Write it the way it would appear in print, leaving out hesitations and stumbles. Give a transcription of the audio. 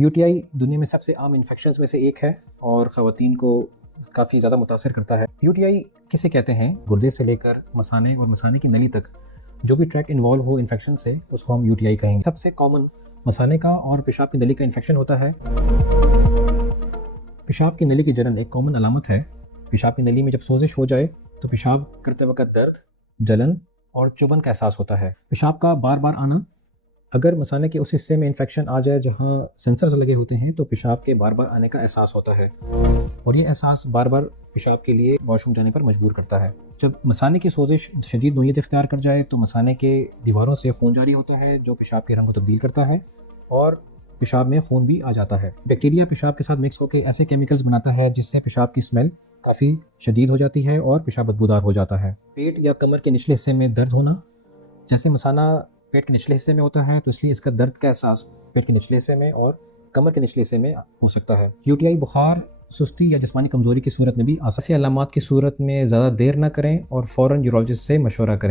UTI दुनिया में सबसे आम इन्फेक्शंस में से एक है और ख़वातीन को काफ़ी ज़्यादा मुतासर करता है। यूटीआई किसे कहते हैं? गुर्दे से लेकर मसाने और मसाने की नली तक जो भी ट्रैक इन्वॉल्व हो इन्फेक्शन से, उसको हम यूटीआई कहेंगे। सबसे कॉमन मसाने का और पेशाब की नली का इन्फेक्शन होता है। पेशाब की नली की जलन एक कॉमन अलामत है। पेशाब की नली में जब सोजिश हो जाए तो पेशाब करते वक्त दर्द, जलन और चुभन का एहसास होता है। पेशाब का बार बार आना, अगर मसाने के उस हिस्से में इन्फेक्शन आ जाए जहां सेंसर्स लगे होते हैं तो पेशाब के बार बार आने का एहसास होता है और ये एहसास बार बार पेशाब के लिए वॉशरूम जाने पर मजबूर करता है। जब मसाने की सोजिश शदीद नोयत इख्तियार कर जाए तो मसाने के दीवारों से खून जारी होता है जो पेशाब के रंग को तब्दील करता है और पेशाब में खून भी आ जाता है। बैक्टीरिया पेशाब के साथ मिक्स होकर ऐसे केमिकल्स बनाता है जिससे पेशाब की स्मेल काफ़ी शदीद हो जाती है और पेशाब बदबूदार हो जाता है। पेट या कमर के निचले हिस्से में दर्द होना, जैसे मसाना पेट के निचले हिस्से में होता है तो इसलिए इसका दर्द का एहसास पेट के निचले हिस्से में और कमर के निचले हिस्से में हो सकता है। यूटीआई बुखार, सुस्ती या जिस्मानी कमज़ोरी की सूरत में भी ऐसी अलामात की सूरत में ज़्यादा देर ना करें और फ़ौरन यूरोलॉजिस्ट से मशवरा करें।